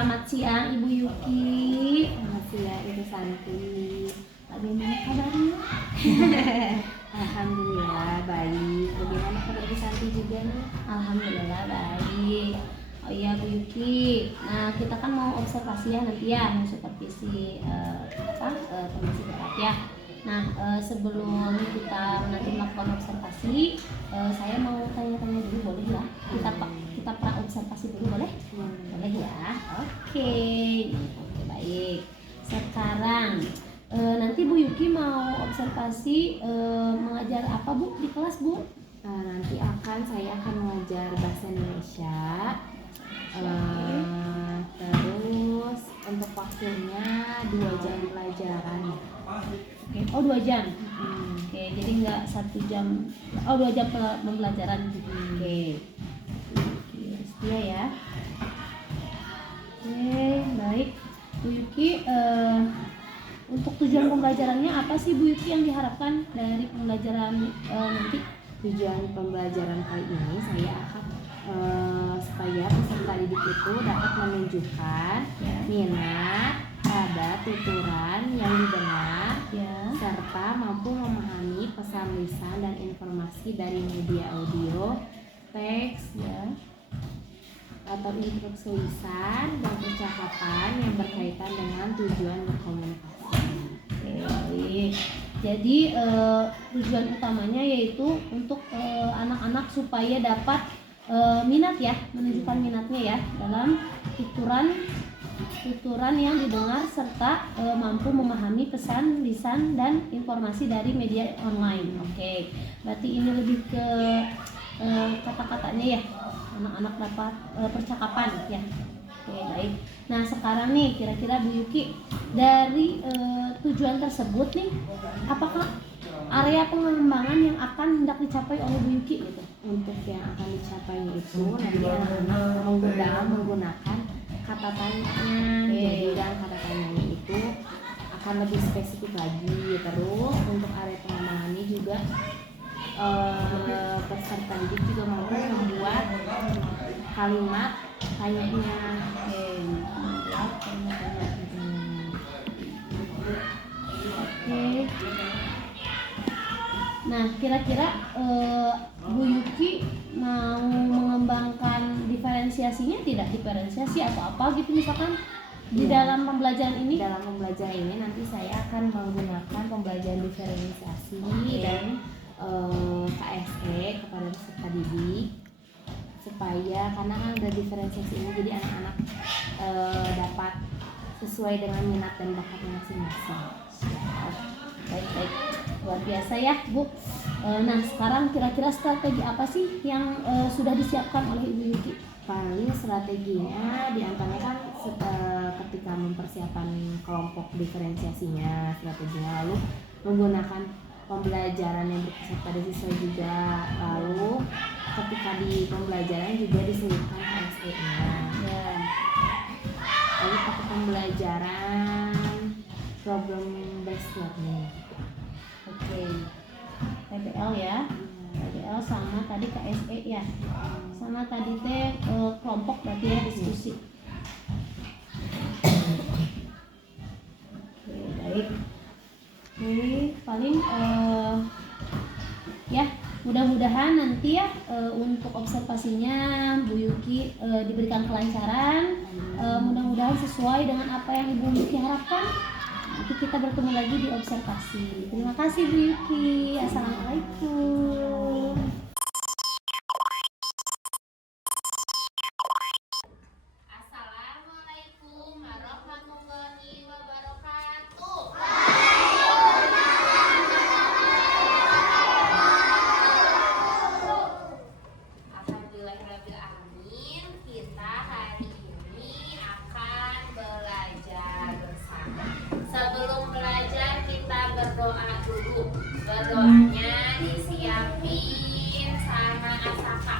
Selamat siang Ibu Yuki. Selamat siang Ibu Santi. Bagaimana kabarnya? Alhamdulillah baik. Bagaimana kabar Ibu Santi juga nih? Alhamdulillah baik. Oh iya Bu Yuki. Nah kita kan mau observasi ya nanti ya, mau supervisi kondisi berat ya. Nah sebelum kita nanti melakukan observasi, saya mau tanya-tanya dulu boleh ya? Kita pra observasi dulu boleh? Boleh ya. Oke, baik. Sekarang nanti Bu Yuki mau observasi mengajar apa Bu di kelas Bu? Nanti saya akan mengajar bahasa Indonesia. Terus untuk waktunya 2 jam pelajaran. Oke. Oh 2 jam. Oke, jadi nggak 1 jam. Oh 2 jam pembelajaran. Oke. Setia ya. Oke, baik. Bu Yuki, untuk tujuan pembelajarannya apa sih Bu Yuki yang diharapkan dari pembelajaran nanti? Tujuan pembelajaran kali ini saya akan supaya peserta didik itu dapat menunjukkan minat pada tuturan yang didengar, serta mampu memahami pesan lisan dan informasi dari media audio, teks, atau instruksi lisan dan percakapan yang berkaitan dengan tujuan berkomunikasi. Baik. Jadi tujuan utamanya yaitu untuk anak-anak supaya dapat minat ya, menunjukkan minatnya ya dalam tuturan yang didengar serta mampu memahami pesan lisan dan informasi dari media online. Oke. Berarti ini lebih ke kata-katanya ya. Anak-anak dapat percakapan ya. Oke, baik. Nah, sekarang nih kira-kira Bu Yuki dari tujuan tersebut nih, apakah area pengembangan yang akan hendak dicapai oleh Bu Yuki gitu? Untuk yang akan dicapai itu nanti anak-anak menggunakan kata tanya. Jadi dan kata tanyanya itu akan lebih spesifik lagi. Terus untuk area pengembangannya juga peserta didik juga mampu membuat kalimat tanyanya. Oke. Nah, kira-kira Bu Yuki mau mengembangkan diferensiasinya tidak? Diferensiasi atau apa gitu misalkan di dalam pembelajaran ini? Dalam pembelajaran ini nanti saya akan menggunakan pembelajaran diferensiasi dan KSE kepada peserta didik, supaya karena kan ada diferensiasi ini jadi anak-anak dapat sesuai dengan minat dan bakatnya masing-masing. Baik, luar biasa ya Bu. Nah sekarang kira-kira strategi apa sih yang sudah disiapkan oleh Ibu Yuki? Paling strateginya diantaranya kan ketika mempersiapkan kelompok diferensiasinya, strateginya lalu menggunakan pembelajaran yang berpeserta dari siswa juga, lalu ketika di pembelajaran juga diselipkan KSE-nya. Lalu pakai pembelajaran problem based learning. Oke. PBL ya. PBL sama tadi KSE ya. Sama tadi teh kelompok berarti ya diskusi. Oke, baik. Oke, paling ya mudah-mudahan nanti ya untuk observasinya Bu Yuki diberikan kelancaran, mudah-mudahan sesuai dengan apa yang Ibu Yuki harapkan. Nanti kita bertemu lagi di observasi. Terima kasih Bu Yuki. Assalamualaikum. Assalamualaikum warahmatullahi wabarakatuh. Alhamdulillahirrahmanirrahim. Kita hari ini akan belajar bersama. Sebelum belajar kita berdoa dulu. Berdoanya disiapin sama Asaka.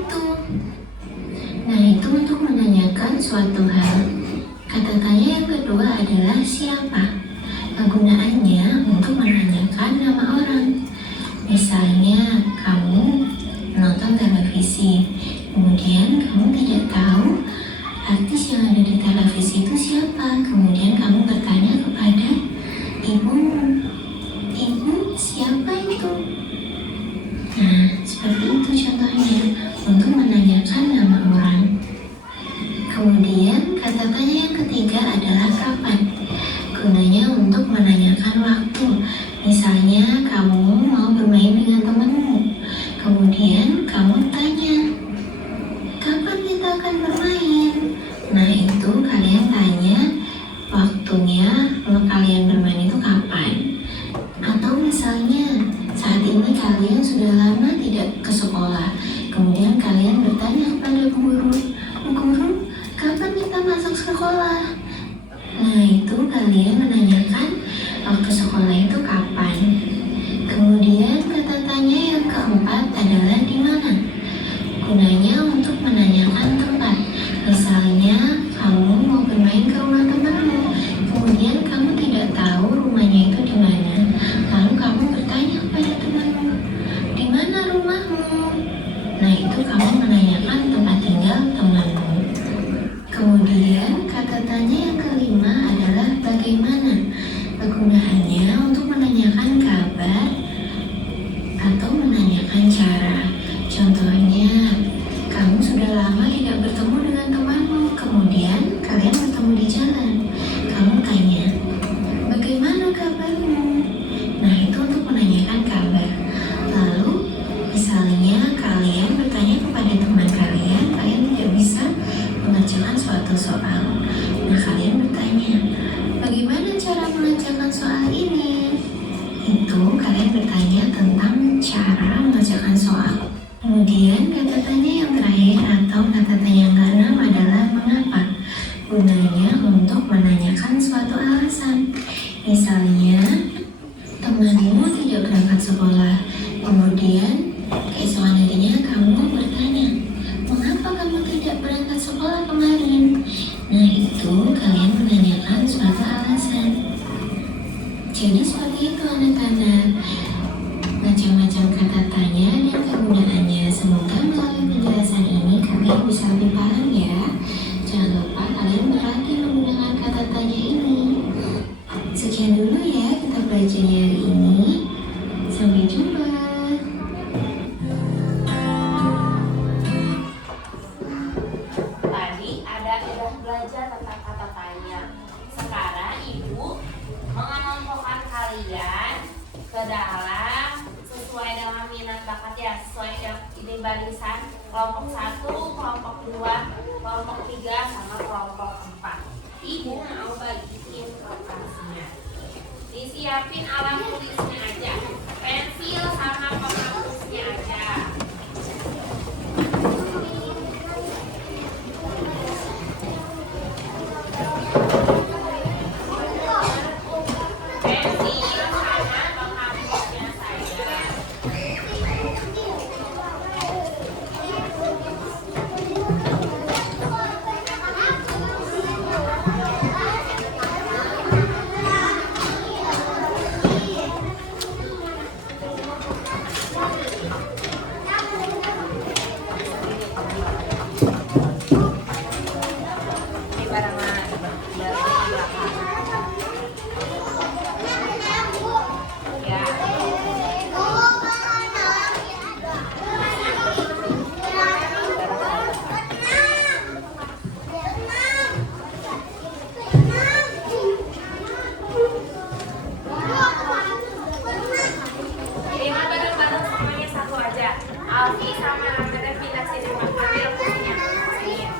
itu? Nah, itu untuk menanyakan suatu hal. Kata tanya yang kedua adalah siapa. Penggunaannya untuk menanyakan nama orang. Misalnya, kamu menonton televisi, kemudian kamu tidak tahu artis yang ada di televisi itu siapa. Kemudian kamu bertanya kepada ibumu, ibu siapa itu? Nah, seperti itu contohnya untuk menanyakan nama orang. Kemudian kata tanya yang ketiga adalah kapan. Gunanya untuk menanyakan waktu. Misalnya kamu mau bermain dengan temanmu, kemudian kamu tanya, kapan kita akan bermain? Nah, itu kalian tanya waktunya kalian bermain itu kapan. Atau misalnya saat ini kalian sudah lama tidak ke sekolah, kemudian kalian bertanya kepada guru, guru, kapan kita masuk sekolah? Nah, itu kalian menanyakan waktu sekolah itu kapan. Kemudian kata tanya yang keempat adalah di mana. Gunanya untuk menanyakan tempat. Misalnya kamu mau bermain ke rumah temanmu, kemudian kamu tidak tahu rumahnya itu di mana. Lalu kamu bertanya kepada temanmu, di mana rumahmu? Nah, itu kamu menanyakan tempat tinggal temanmu. Kemudian kata tanya yang kelima adalah bagaimana. Kegunaannya untuk menanyakan kabar atau menanyakan cara. Contohnya, kamu sudah lama tidak bertemu dengan temanmu, kemudian kalian bertemu di jalan. Kamu tanya, bagaimana kabarmu? Nah, itu untuk menanyakan kabar. Lalu, misalnya kalian bertanya kepada teman kalian, kalian tidak bisa mengerjakan suatu soal. Nah, kalian bertanya, bagaimana cara mengerjakan soal ini? Itu kalian bertanya tentang cara mengerjakan soal. Kemudian kata tanya yang terakhir atau kata tanya yang keenam adalah mengapa. Gunanya untuk menanyakan suatu alasan. Misalnya, temanmu tidak berangkat sekolah. Kemudian keesokan harinya kamu bertanya, mengapa kamu tidak berangkat sekolah kemarin? Nah, itu kalian menanyakan suatu alasan. Jadi seperti itu anak-anak, macam-macam kata tanya dan kegunaannya. Semoga melalui penjelasan ini kalian bisa lebih paham ya. Jangan lupa kalian berlatih menggunakan kata tanya ini. Sekian dulu ya kita belajarnya hari ini. Sampai jumpa. Tadi udah belajar tentang kata tanya. Sekarang ibu mengelompokkan kalian ke dalam sesuai dengan minat bakat ya, sesuai ini barisan kelompok 1, kelompok 2, kelompok 3 sama kelompok 4. Ibu mau bagiin kertasnya. Disiapin alat tulisnya aja, pensil sama penghapusnya aja. Pensil sama penghapusnya saja. Ini barengan ya. Terima bareng-bareng semuanya satu aja. Alfi sama Amanda pindah sini ambil kursinya. Sini ya.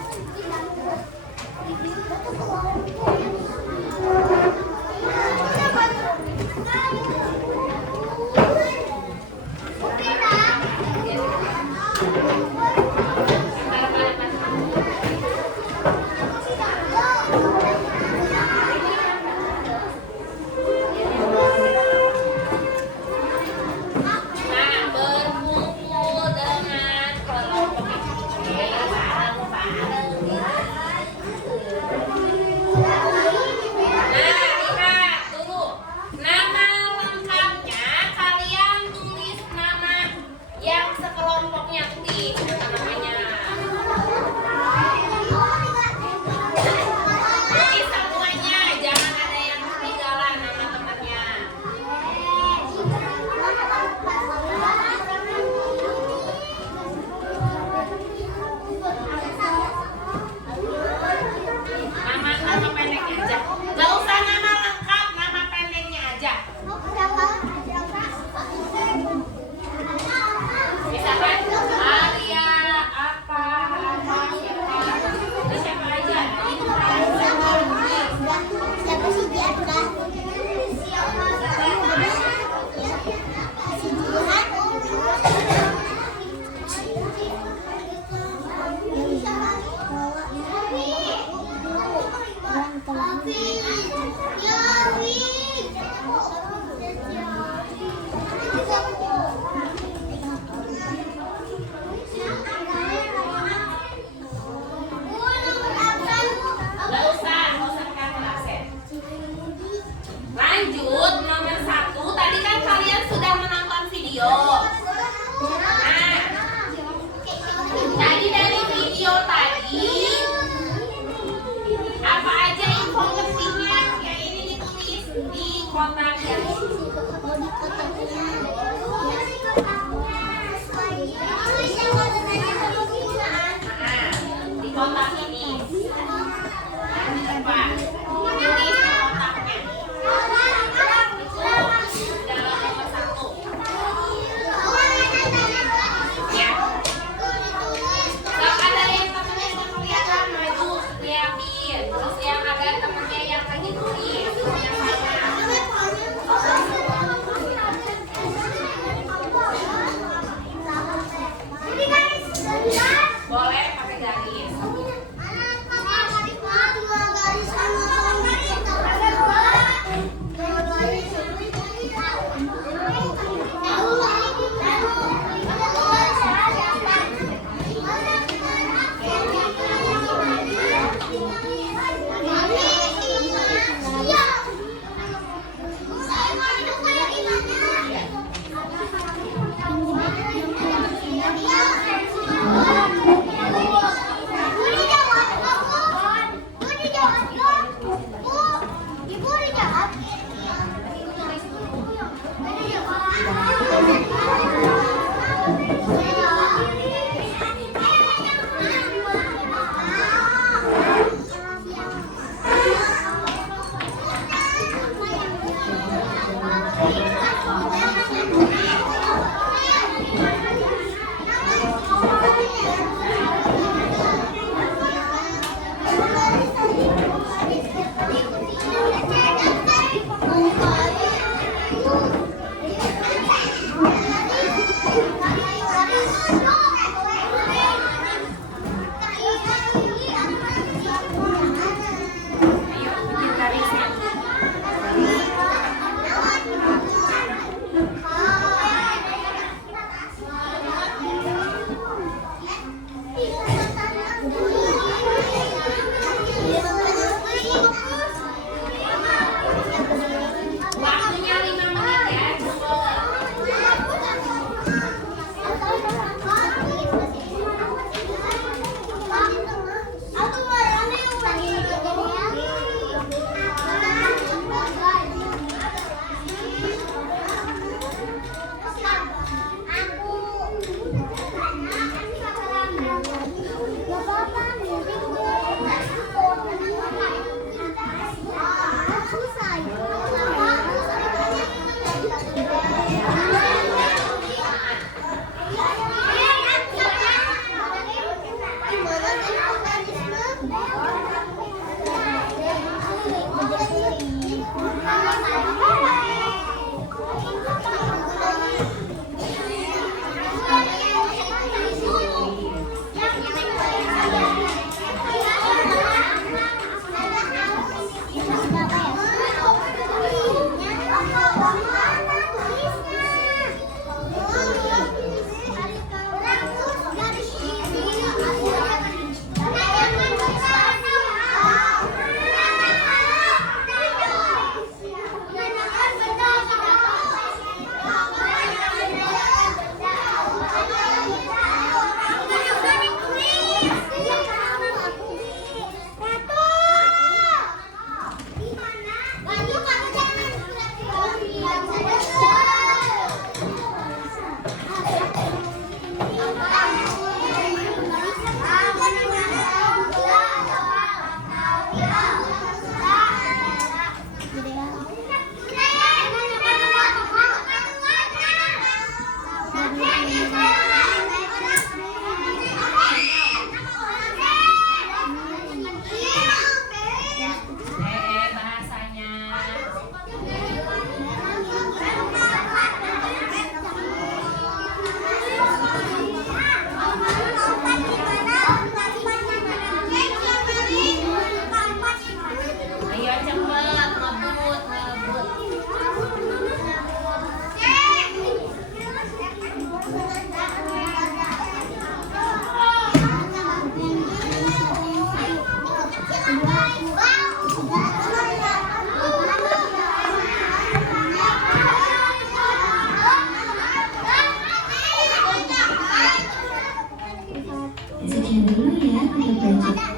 Nah, berkumpul dengan kelompok kelompoknya tulis apa namanya. Tulis semuanya, jangan ada yang ketinggalan nama temannya. Nama pendeknya aja. Gak usah nama lengkap, nama pendeknya aja. Misalkan Alia, apa, siapa, terus siapa aja. Itu Siapa sih dia enggak? gak usah kamu absen. Lanjut nomor 1. Tadi kan kalian sudah menonton video. Nah, tadi dari video tadi apa aja info pentingnya yang ini ditulis di kotak yang di kotak ini. Apa? Tulis di kotaknya. Itu dalam nomor 1. Ya. Kalau ada yang temennya yang kelihatan maju, liatin. Terus yang ada temennya yang lagi tulis, yang sama. Boleh pakai garis. Sekian dulu ya untuk belajar.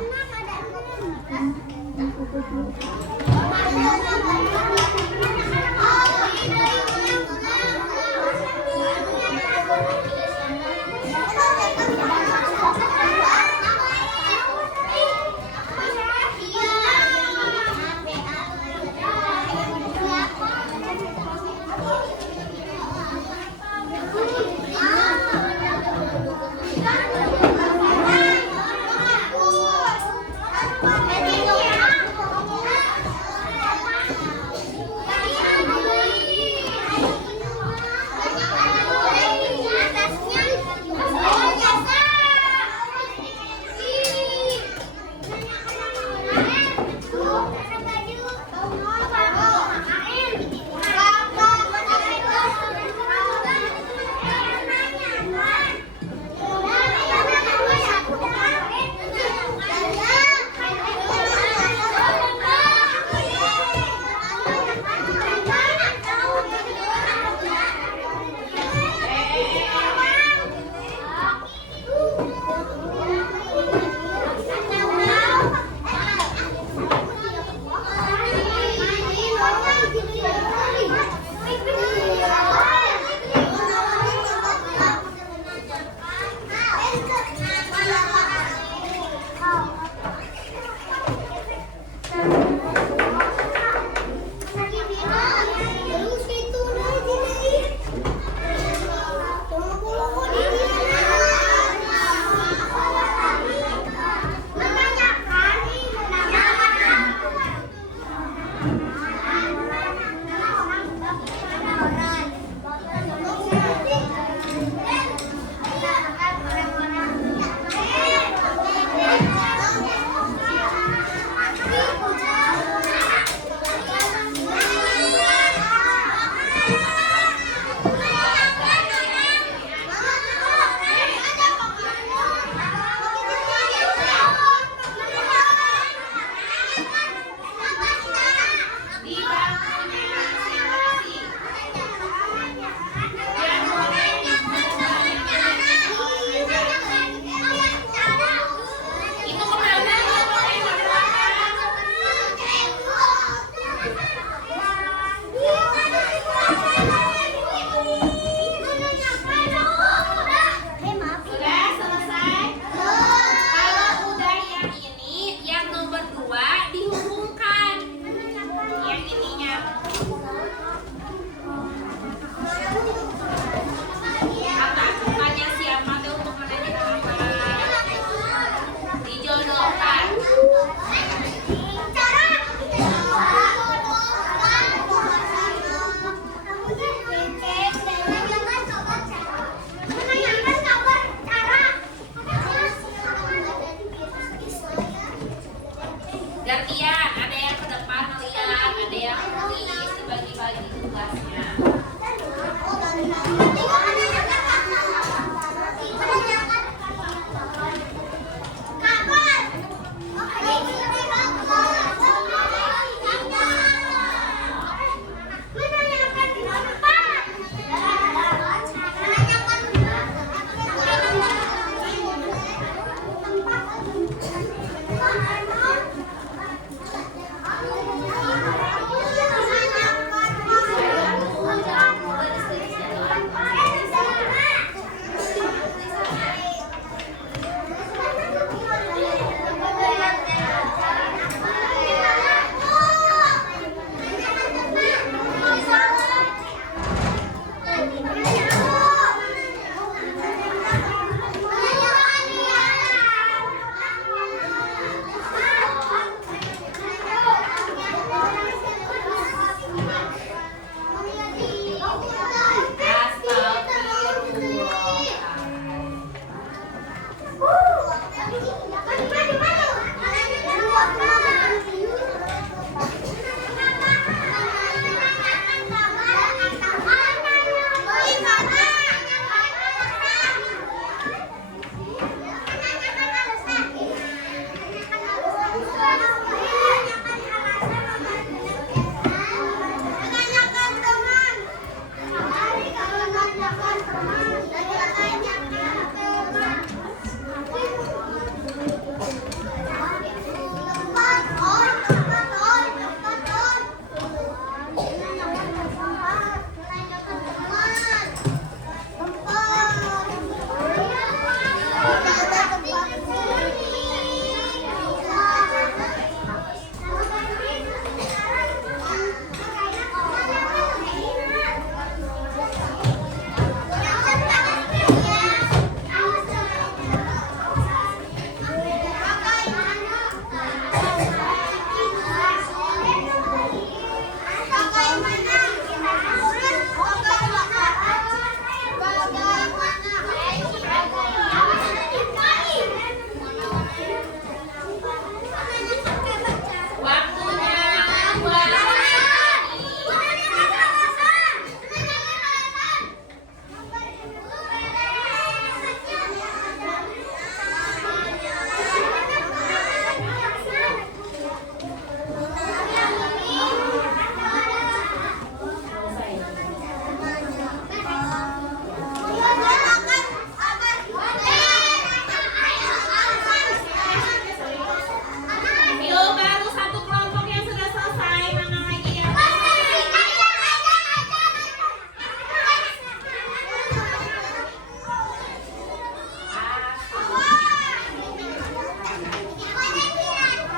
Baru satu kelompok yang sudah selesai. Mana lagi yang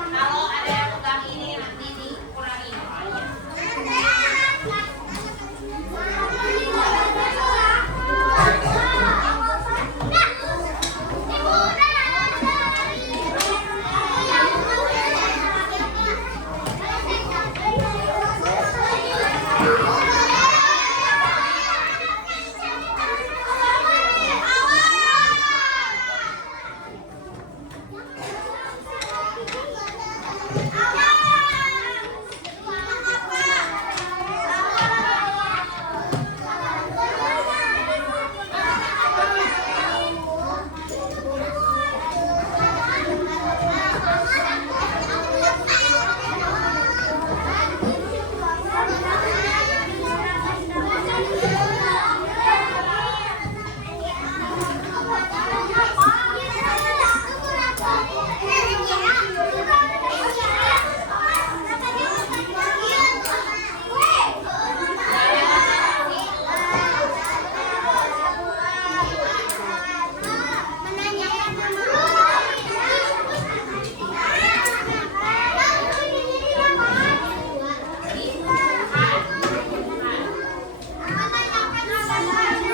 kalau ada yang pegang ini nanti dikurangi nilainya.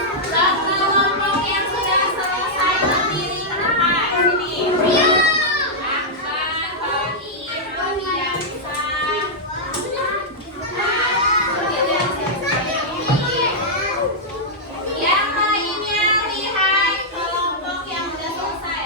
Kelompok yang sudah selesai berdiri ke depan sini. Akbar, Fahim, Robiansa. Yang lainnya lihat kelompok yang sudah selesai.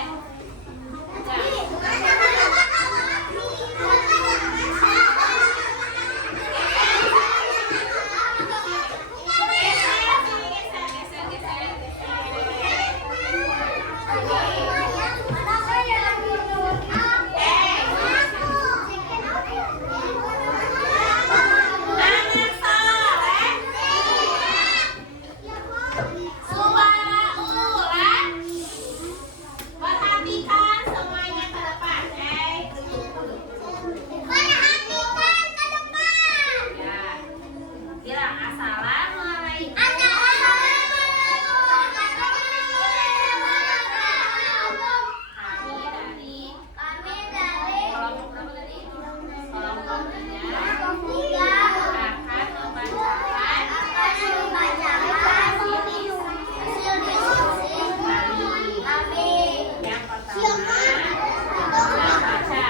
Anak soleh, suara ulang. Perhatikan semuanya ke depan, Ya. Bilang assalamualaikum. Kami dari kelompok berapa tadi? Kelompok 3 akan membacakan hasil diskusi kami. Yang pertama baca.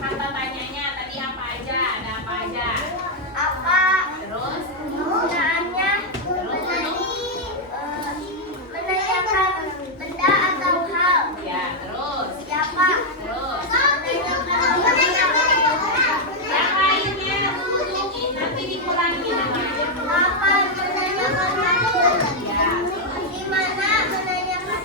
Kata tanyanya tadi apa aja? Ada apa aja? Terus? Menanyakan benda atau hal. Ya, terus. Siapa? Terus. Menanyakan Yang lainnya tunjukin nanti dikurangi namanya. kapan menanyakan waktu. Ya. Di mana menanyakan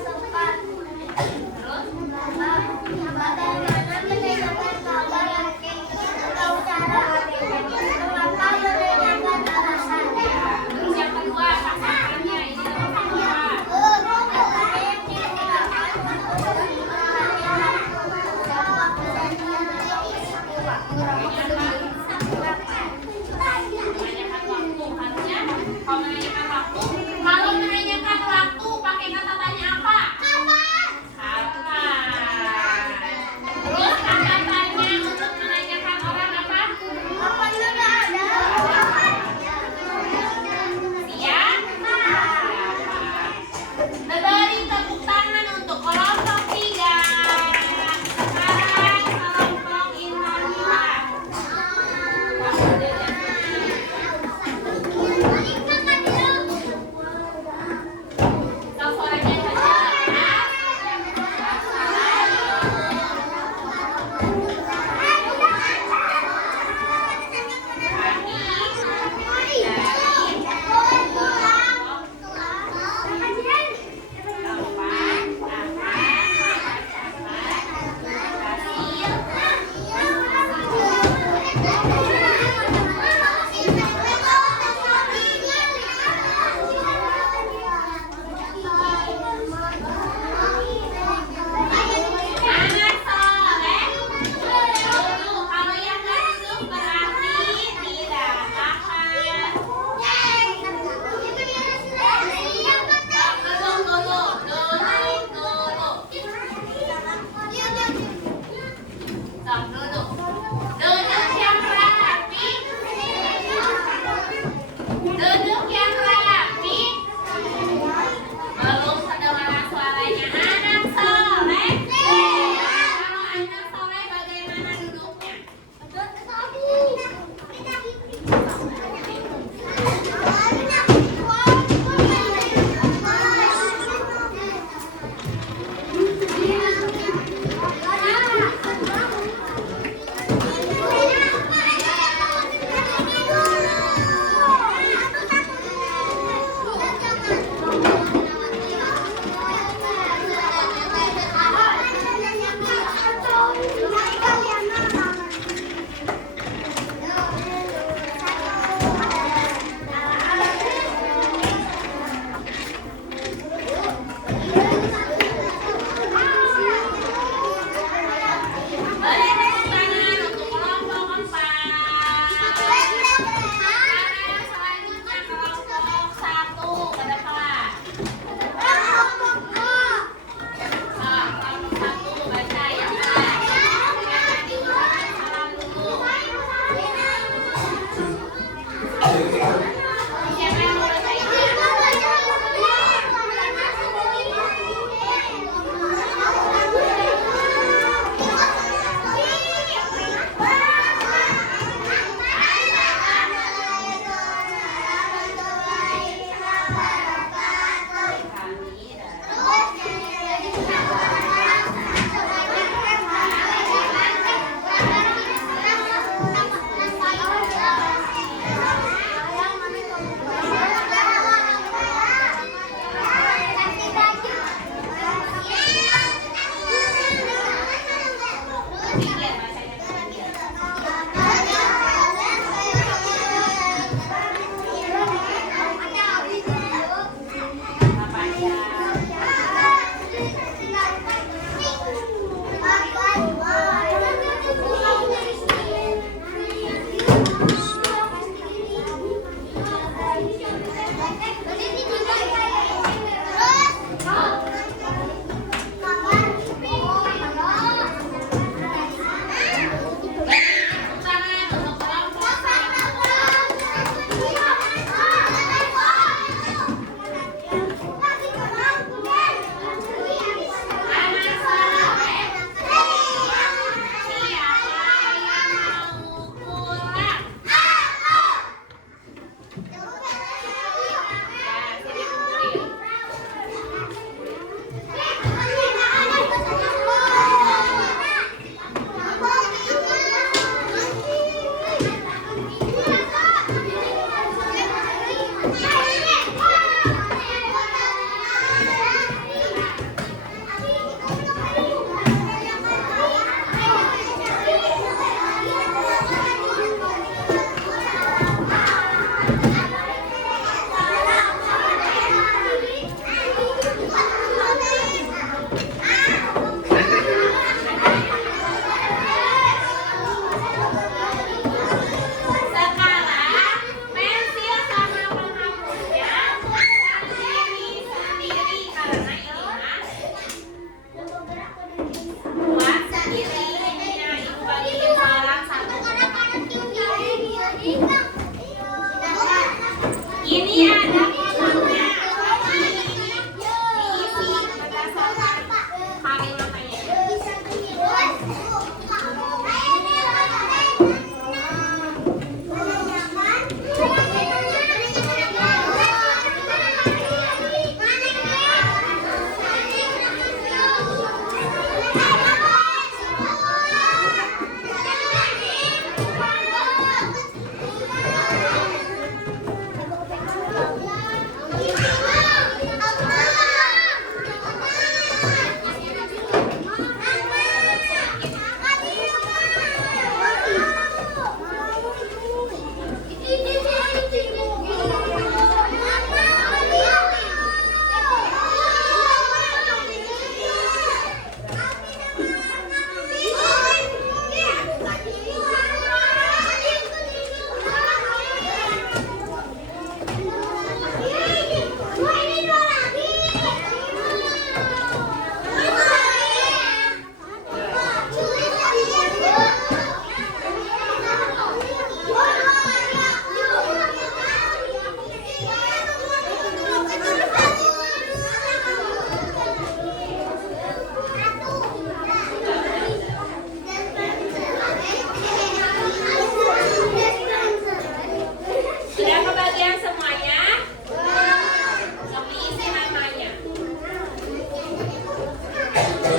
Iya.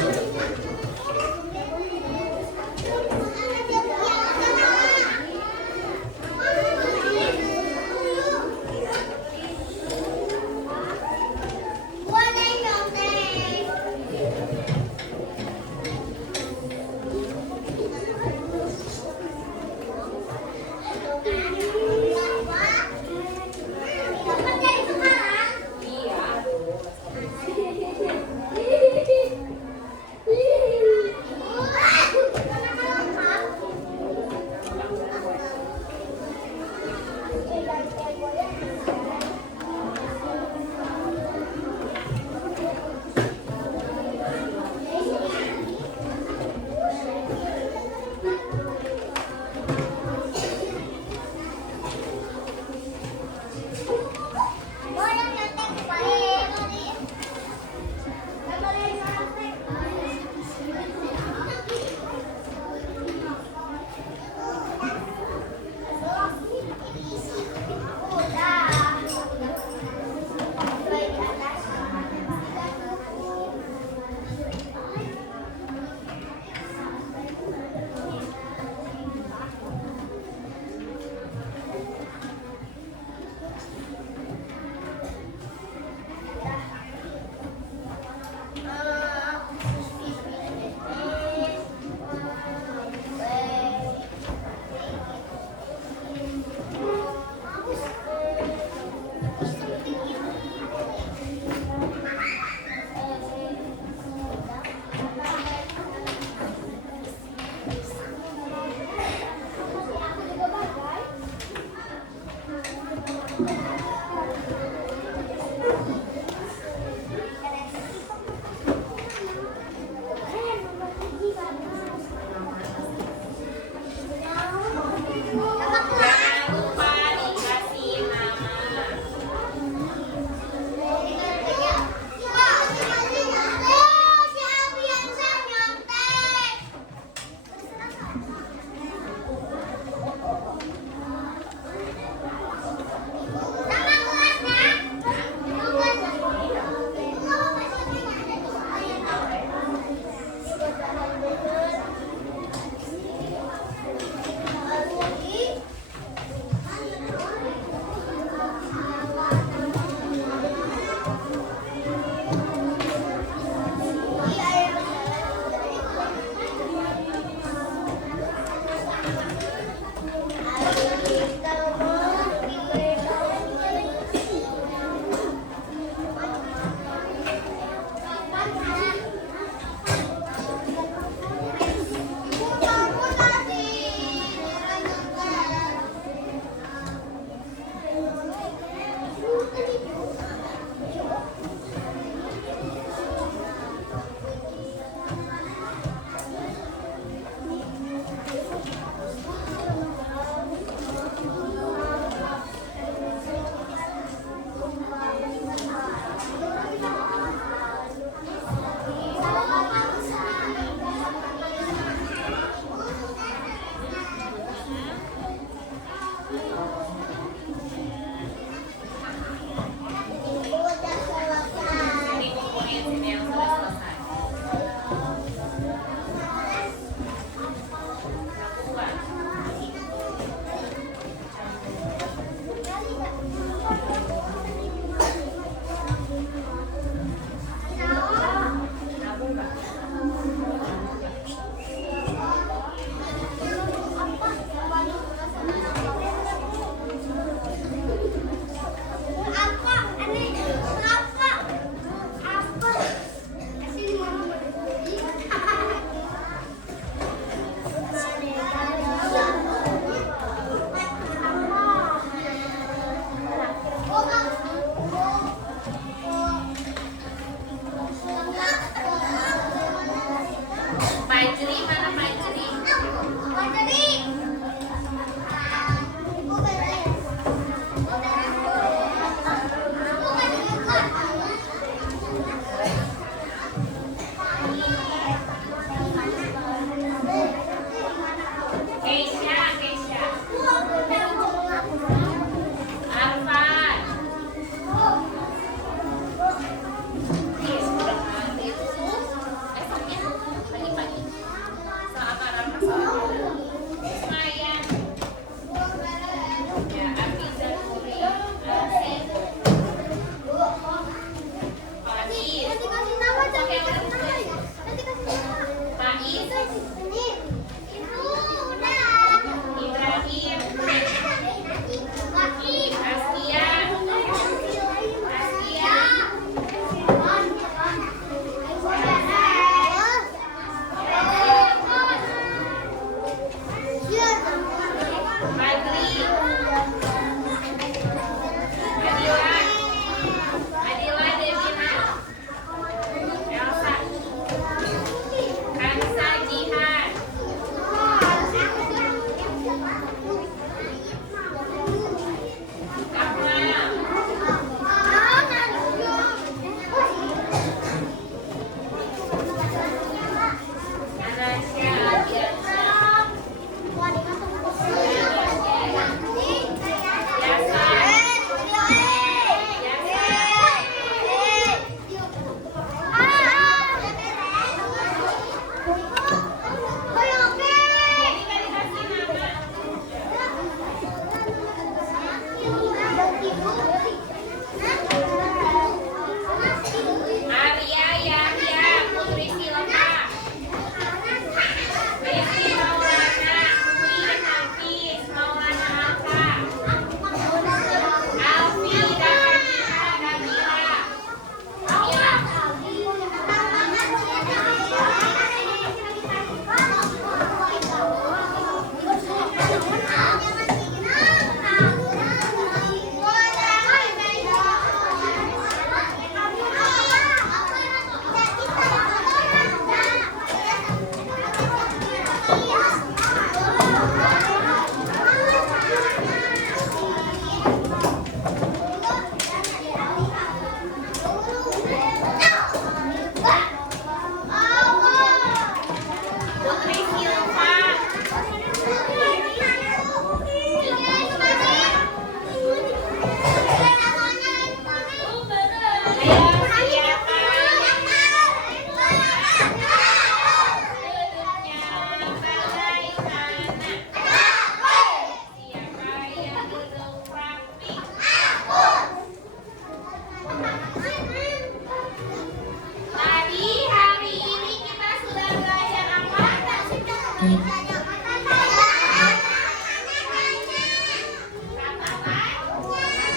Baik.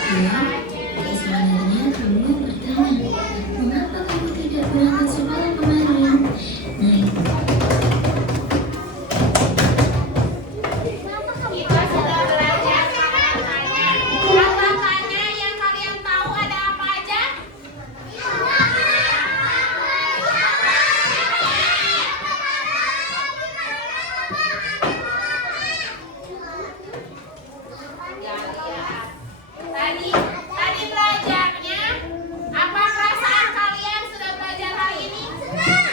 Ya, sebenarnya kamu bertanya, mengapa kamu tidak berangkat sekolah kemarin? Nah, itu. Kita sudah belajar kata-katanya. Kata-katanya yang kalian tahu ada apa aja? Tadi belajarnya, apa perasaan kalian sudah belajar hari ini? Senang.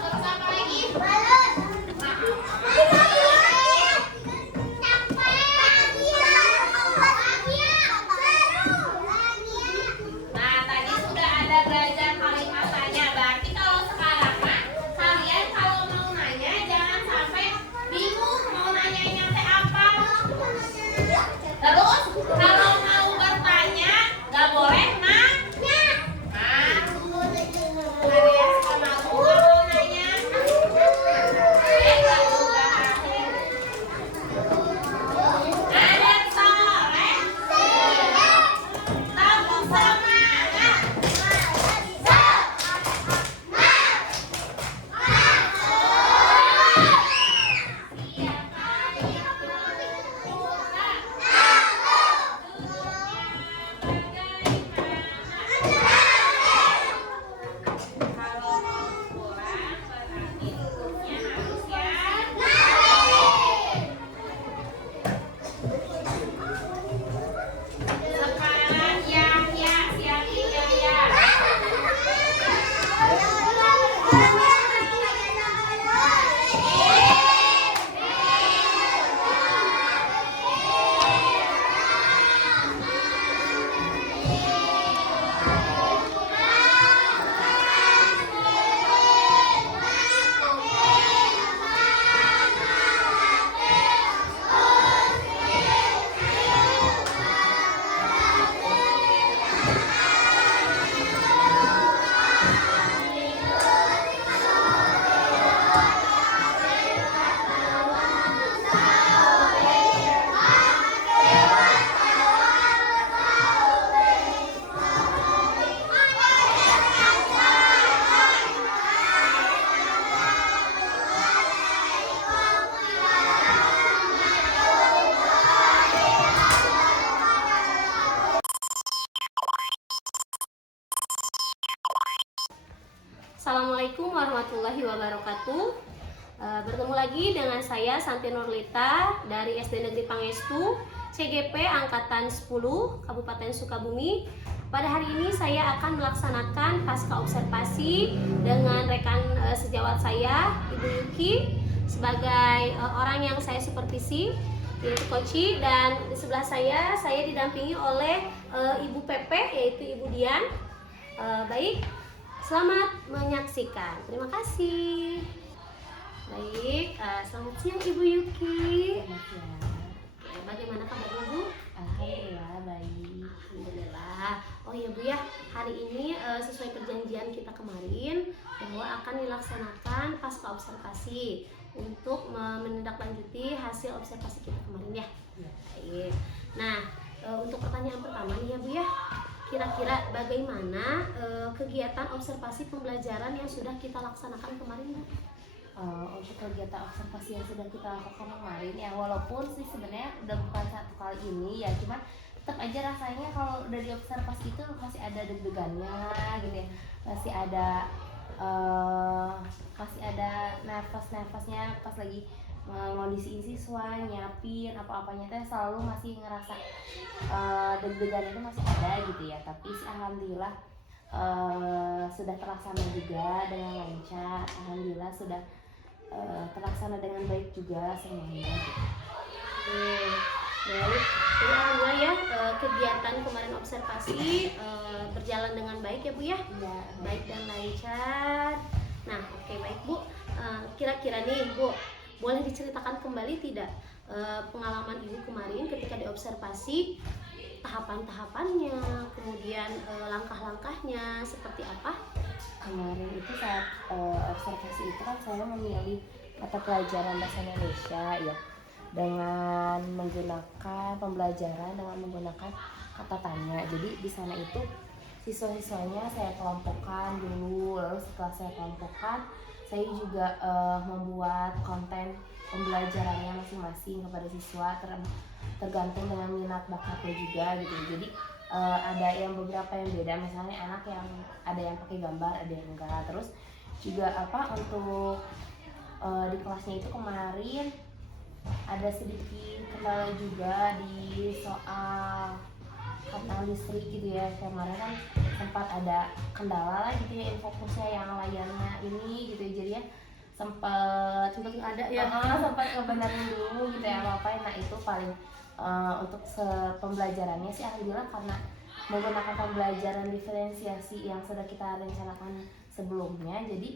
Terus apa lagi? Nah, tadi sudah ada belajar kalimat tanya. Berarti kalau sekarang mah, kalian kalau mau nanya jangan sampai bingung mau nanyain yang teh apa. Terus kalau mau bertanya nggak boleh nanya. Ada yang suka malu nggak mau nanya? Nggak juga. Ada sore. Tamu semangat. Kalau mau kurang berarti hurufnya harus yang sekarang ya siapin ya. Assalamualaikum warahmatullahi wabarakatuh. Bertemu lagi dengan saya Santi Nurlita dari SD Negeri Pangestu CGP Angkatan 10 Kabupaten Sukabumi. Pada hari ini saya akan melaksanakan pasca observasi dengan rekan sejawat saya, Ibu Yuki, sebagai orang yang saya supervisi, yaitu Koci, dan di sebelah saya didampingi oleh Ibu Pepe, yaitu Ibu Dian. Baik, selamat menyaksikan. Terima kasih. Baik, selamat siang Ibu Yuki. Oke, bagaimana kabar Ibu? Alhamdulillah baik. Alhamdulillah. Oh iya Bu ya, hari ini sesuai perjanjian kita kemarin bahwa akan dilaksanakan pasca observasi untuk menindaklanjuti hasil observasi kita kemarin ya. Baik. Nah, untuk pertanyaan pertama nih ya Bu ya, kira-kira bagaimana kegiatan observasi pembelajaran yang sudah kita laksanakan kemarin Bu? Untuk kegiatan observasi yang sudah kita lakukan kemarin ya, walaupun sih sebenarnya udah bukan satu kali ini ya, cuman tetap aja rasanya kalau udah di observasi itu masih ada deg-degannya gitu ya, masih ada nervous-nervousnya pas lagi mau ngisiin siswa, nyiapin apa-apanya teh selalu masih ngerasa deg-degan itu masih ada gitu ya. Tapi sih alhamdulillah sudah terlaksana juga dengan lancar, alhamdulillah sudah terlaksana dengan baik juga semuanya. Baik, jadi alhamdulillah ya kegiatan kemarin observasi berjalan dengan baik ya Bu ya? Ya, Baik dan lancar. Nah, oke baik Bu. Kira-kira nih Bu, boleh diceritakan kembali tidak pengalaman Ibu kemarin ketika diobservasi, tahapan-tahapannya, kemudian langkah-langkahnya seperti apa? kemarin itu saat observasi itu kan saya memilih mata pelajaran bahasa Indonesia ya, dengan menggunakan pembelajaran dengan menggunakan kata tanya. Jadi di sana itu siswa-siswanya saya kelompokkan dulu, lalu setelah saya kelompokkan saya juga membuat konten pembelajarannya masing-masing kepada siswa tergantung dengan minat bakatnya juga gitu. Jadi ada yang beberapa yang beda, misalnya anak yang ada yang pakai gambar, ada yang enggak. Terus juga untuk di kelasnya itu kemarin ada sedikit kendala juga di soal kata listrik gitu ya. Kemarin kan sempat ada kendala lah gitu ya, infokusnya yang layarnya ini gitu ya, jadi ya sempat ada ya. sempat ngebenerin dulu gitu ya apa-apa. Nah itu paling untuk pembelajarannya sih alhamdulillah, karena menggunakan pembelajaran diferensiasi yang sudah kita rencanakan sebelumnya, jadi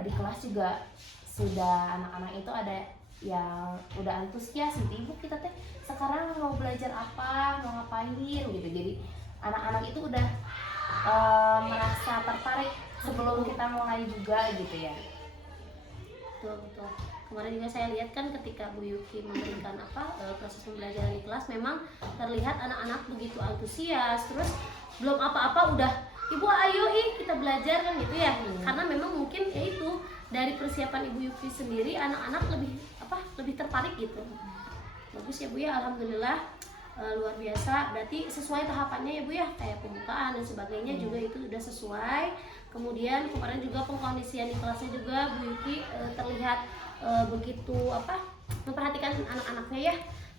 di kelas juga sudah anak-anak itu ada yang udah antusias gitu, ibu kita teh sekarang mau belajar apa, mau ngapain gitu. Jadi anak-anak itu udah merasa tertarik sebelum kita mulai juga gitu ya. Betul. Kemarin juga saya lihat kan ketika Bu Yuki memberikan proses pembelajaran di kelas, memang terlihat anak-anak begitu antusias, terus belum apa-apa udah ibu ayo kita belajar kan gitu ya. Karena memang mungkin ya itu dari persiapan Ibu Yuki sendiri, anak-anak lebih tertarik gitu. Bagus ya Bu ya, alhamdulillah. Luar biasa, berarti sesuai tahapannya ya Bu ya, kayak pembukaan dan sebagainya juga itu sudah sesuai. Kemudian kemarin juga pengkondisian di kelasnya juga Bu Yuki terlihat begitu memperhatikan anak-anaknya ya.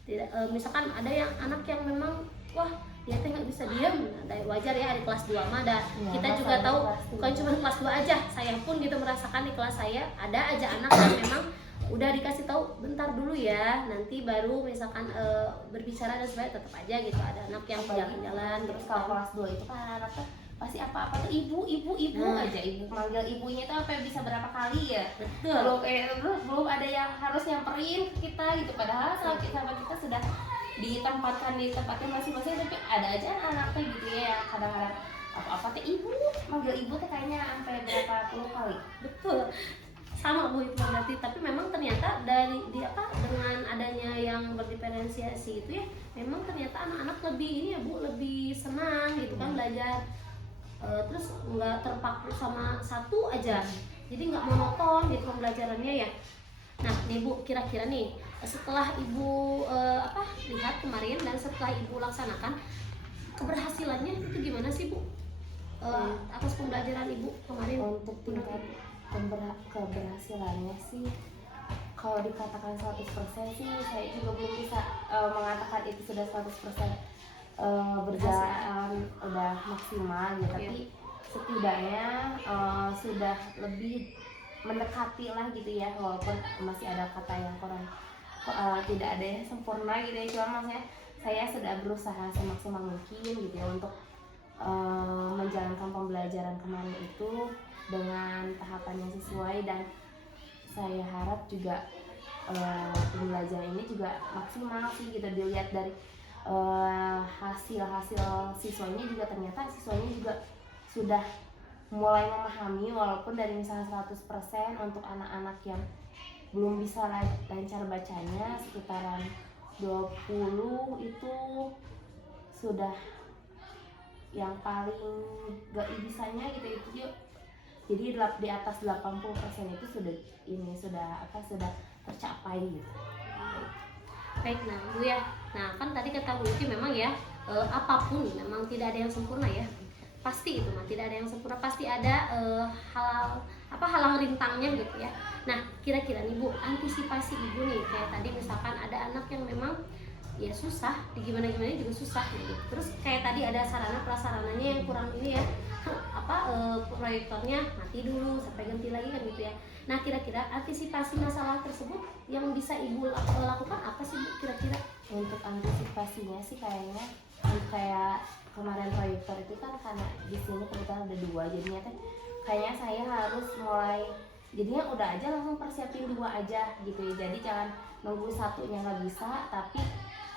Tidak, misalkan ada yang anak yang memang wah dia teh nggak bisa diam, wajar ya di kelas 2 mah ada. Kita juga tahu bukan cuma kelas 2 aja, saya pun gitu merasakan di kelas saya ada aja anak yang memang udah dikasih tahu bentar dulu ya, nanti baru misalkan berbicara dan sebagainya, tetap aja gitu ada anak yang jalan-jalan gitu. Terus kalau kelas 2 itu kan anak-anak tuh pasti apa-apa tuh ibu aja, ibu manggil ibunya tuh apa bisa berapa kali ya. Betul. Belum ada yang harus nyamperin ke kita gitu, padahal sahabat kita sudah ditempatkan di tempatnya masing-masing, tapi ada aja anak-anaknya gitu ya, kadang-kadang apa-apa tuh ibu, manggil ibu tuh kayaknya sampai berapa puluh kali. Betul. Sama Bu itu berarti, tapi memang ternyata dengan adanya yang berdiferensiasi itu ya, memang ternyata anak-anak lebih ini ya Bu, lebih senang gitu kan belajar. Terus nggak terpaku sama satu aja, jadi nggak monoton gitu pembelajarannya ya. Nah nih Bu, kira-kira nih setelah Ibu lihat kemarin dan setelah Ibu laksanakan, keberhasilannya itu gimana sih Bu atas pembelajaran Ibu kemarin? Untuk tingkat keberhasilannya sih, kalau dikatakan 100% sih saya juga belum bisa mengatakan itu sudah 100% berjalan udah maksimal ya, tapi setidaknya sudah lebih mendekati lah gitu ya, walaupun masih ada kata yang kurang, tidak ada yang sempurna gitu ya, cuma maksudnya saya sudah berusaha semaksimal mungkin gitu ya untuk menjalankan pembelajaran kemarin itu dengan tahapan yang sesuai, dan saya harap juga pembelajaran ini juga maksimal sih gitu. Dilihat dari hasil siswanya juga, ternyata siswanya juga sudah mulai memahami, walaupun dari misalnya 100% untuk anak-anak yang belum bisa lancar bacanya sekitaran 20 itu sudah yang paling gak bisanya gitu itu. Jadi di atas 80% itu sudah tercapai gitu. Baik, nah Bu ya, nah kan tadi kata Bu Yuki memang ya apapun memang tidak ada yang sempurna ya, pasti itu mah tidak ada yang sempurna, pasti ada halang rintangnya gitu ya. Nah kira-kira nih Bu, antisipasi Ibu nih kayak tadi misalkan ada anak yang memang ya susah, gimana juga susah gitu. Terus kayak tadi ada sarana prasarananya yang kurang ini ya, proyektornya mati dulu sampai ganti lagi kan gitu ya. Nah kira-kira antisipasi masalah tersebut yang bisa Ibu lakukan apa sih Bu kira-kira? Untuk antisipasinya sih kayaknya kayak kemarin proyektor itu kan karena di sini kebetulan ada 2, jadinya teh kayaknya saya harus mulai, jadinya udah aja langsung persiapin 2 aja gitu ya. Jadi jangan nunggu satunya nggak bisa, tapi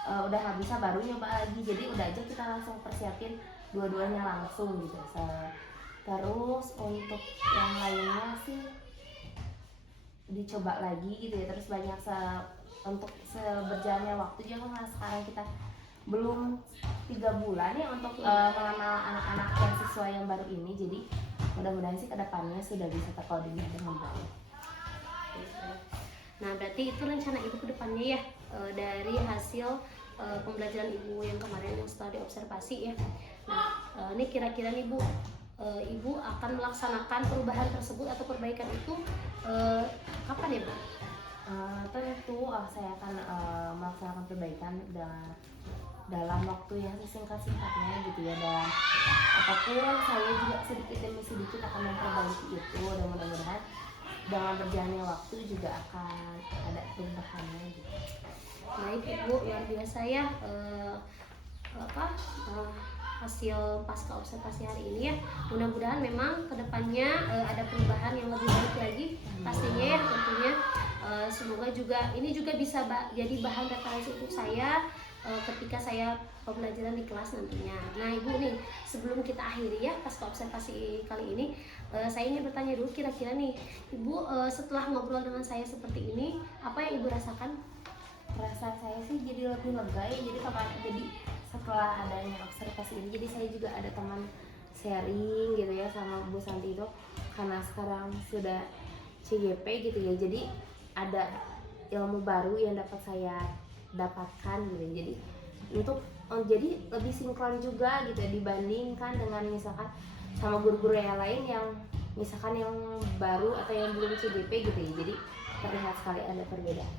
udah nggak bisa baru nyoba lagi. Jadi udah aja kita langsung persiapin dua-duanya langsung gitu. Terus untuk yang lainnya sih dicoba lagi gitu ya. Terus banyak untuk seberjalannya waktu juga kan sekarang kita belum 3 bulan ya untuk mengenal anak-anak dan siswa yang baru ini. Jadi mudah-mudahan sih kedepannya sudah bisa terkoordinir dengan baik. Nah, berarti itu rencana ibu ke depannya ya, dari hasil pembelajaran ibu yang kemarin yang setelah diobservasi ya. Nah, ini kira-kira nih bu, ibu akan melaksanakan perubahan tersebut atau perbaikan itu kapan ya bu? Tentu saya akan melaksanakan perbaikan dalam waktu yang sesingkat-singkatnya gitu ya. Dan apapun saya juga sedikit demi sedikit akan memperbaiki itu, dan mudah-mudahan dengan berjalannya waktu juga akan ada perubahannya gitu. Baik ibu, luar biasa ya hasil pasca observasi hari ini ya. Mudah-mudahan memang kedepannya ada perubahan yang lebih baik lagi pastinya ya tentunya. Semoga juga ini juga bisa jadi bahan referensi untuk saya ketika saya pembelajaran di kelas nantinya. Nah ibu nih, sebelum kita akhiri ya pasca observasi kali ini, saya ingin bertanya dulu, kira-kira nih ibu setelah ngobrol dengan saya seperti ini, apa yang ibu rasakan? Rasa saya sih jadi lebih lega ya. Jadi setelah adanya observasi ini, jadi saya juga ada teman sharing gitu ya sama Bu Santi itu, karena sekarang sudah CGP gitu ya. Jadi ada ilmu baru yang dapat saya dapatkan gitu. Jadi jadi lebih sinkron juga gitu ya, dibandingkan dengan misalkan sama guru-guru yang lain yang misalkan yang baru atau yang belum CGP gitu ya. Jadi terlihat sekali ada perbedaan.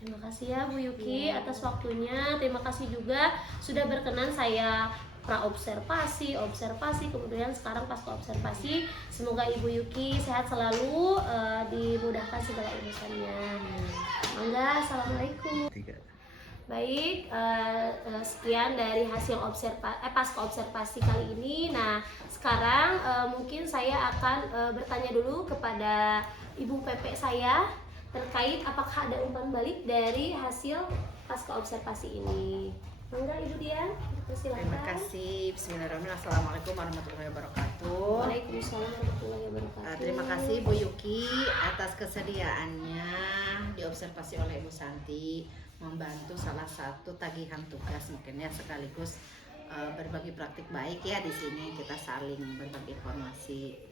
Terima kasih ya Bu Yuki atas waktunya. Terima kasih juga sudah berkenan saya pra-observasi, observasi, kemudian sekarang pasca observasi. Semoga Ibu Yuki sehat selalu, dimudahkan segala urusannya. Mangga, assalamualaikum. Baik, sekian dari hasil pasca observasi kali ini. Nah, sekarang mungkin saya akan bertanya dulu kepada Ibu PP saya terkait apakah ada umpan balik dari hasil pasca observasi ini. Mangga Ibu Dian, silakan. Terima kasih. Bismillahirrahmanirrahim. Assalamualaikum warahmatullahi wabarakatuh. Waalaikumsalam warahmatullahi wabarakatuh. Terima kasih Bu Yuki atas kesediaannya diobservasi oleh Ibu Santi, membantu salah satu tagihan tugas mungkin ya, sekaligus berbagi praktik baik ya. Di sini kita saling berbagi informasi.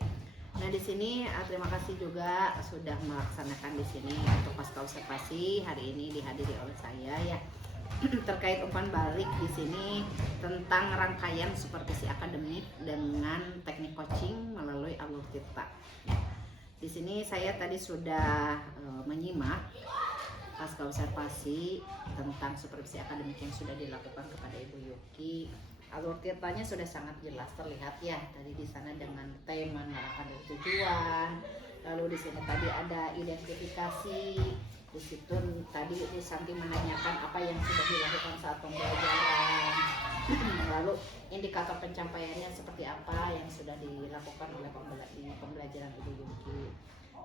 Nah di sini terima kasih juga sudah melaksanakan di sini untuk pasca observasi hari ini dihadiri oleh saya ya. Terkait umpan balik di sini tentang rangkaian supervisi akademik dengan teknik coaching melalui alur tirta. Di sini saya tadi sudah menyimak pasca observasi tentang supervisi akademik yang sudah dilakukan kepada Ibu Yuki. Alur tirtanya sudah sangat jelas terlihat ya, tadi di sana dengan tema mengarahkan dari tujuan. Lalu di sini tadi ada identifikasi. Di situ tadi Bu Santi menanyakan apa yang sudah dilakukan saat pembelajaran. Lalu indikator pencapaiannya seperti apa yang sudah dilakukan oleh pembelajaran Ibu Yuki.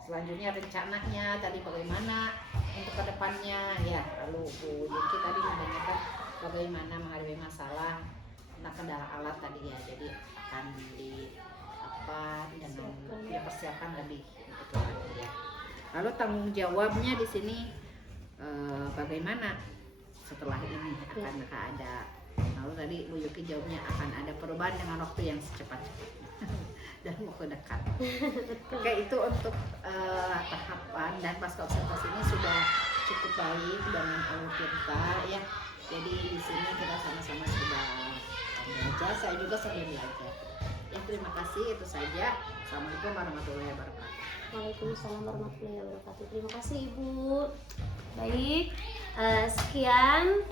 Selanjutnya rencananya tadi bagaimana untuk kedepannya ya. Lalu Bu Yuki tadi menanyakan bagaimana menghadapi masalah kendala alat tadi ya, jadi akan dipersiapkan lebih gitu lagi ya. Lalu tanggung jawabnya di sini bagaimana setelah ini akan ada. Lalu tadi Bu Yuki jawabnya akan ada perubahan dengan waktu yang secepat-cepatnya dan waktu dekat. Oke, itu untuk tahapan dan pasca observasi ini sudah cukup baik dengan alur tirta ya. Jadi di sini kita sama-sama sudah belajar, saya juga sambil belajar. Ya terima kasih, itu saja. Assalamualaikum warahmatullahi wabarakatuh. Waalaikumsalam warahmatullahi wabarakatuh. Terima kasih Ibu. Baik, sekian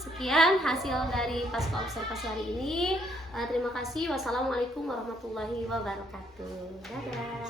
sekian hasil dari pasca observasi hari ini. Terima kasih. Wassalamualaikum warahmatullahi wabarakatuh. Dadah.